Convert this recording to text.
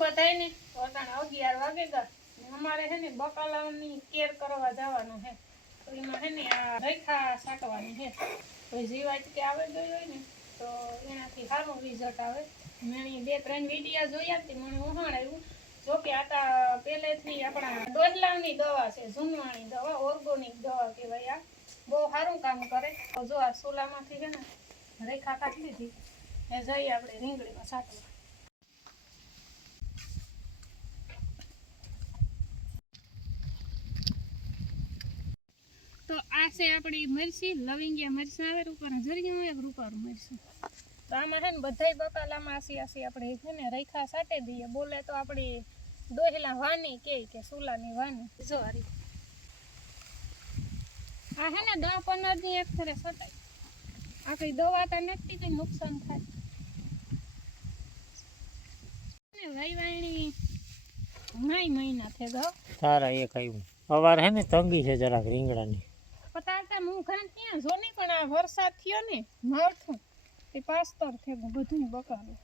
બધાયને? ને અટાણે અગિયાર વાગે ગયા અમારે હે ને બકાલાની કેર કરવા જવાનું છે. તો એમાં હે ને આ રેખા સાટવાની છે. કોઈ જીવાત કે આવે ગઈ હોય ને, તો એનાથી સારું રિઝલ્ટ આવે. મેં બે ત્રણ વિડીયા જોયા હતી મને ઉહાણાયું જો કે આ તા પહેલેથી આપણા ડોડલાની દવા છે, જૂનવાણી દવા ઓર્ગોનિક દવા કહેવાય આ. બહુ સારું કામ કરે. તો જો આ સોલામાંથી છે ને રેખા કાઢી લીધી. એ જઈએ આપણે રીંગણીમાં સાટવા. તો આ છે આપણી મરસી, લવિંગિયા મરસા આવે, રૂપાના જરિયા એક રૂપારું મરસું. તો આમાં છે ને બધાય બકાલામાં આસી આસી આપણે છે ને રેખા સાટે દઈએ. બોલે તો આપણી દોહેલા વાની કે કે સુલાની વાની જો હરી આ હે ને દસ પંદરની એક ફેરે સટાય આ કઈ દવા તો નથી કઈ નુકસાન થાય. ને વાયવાણી ઘણાય મહિના થઈ ગયો સારા એક આવ્યું. અવાર હે ને તંગી છે જરાક રીંગણાની. હું ત્યાં, જોની પણ આ વરસાદ થયો ને, માવઠું. તે પાસ્તર થઈ ગયું બધું બકાલું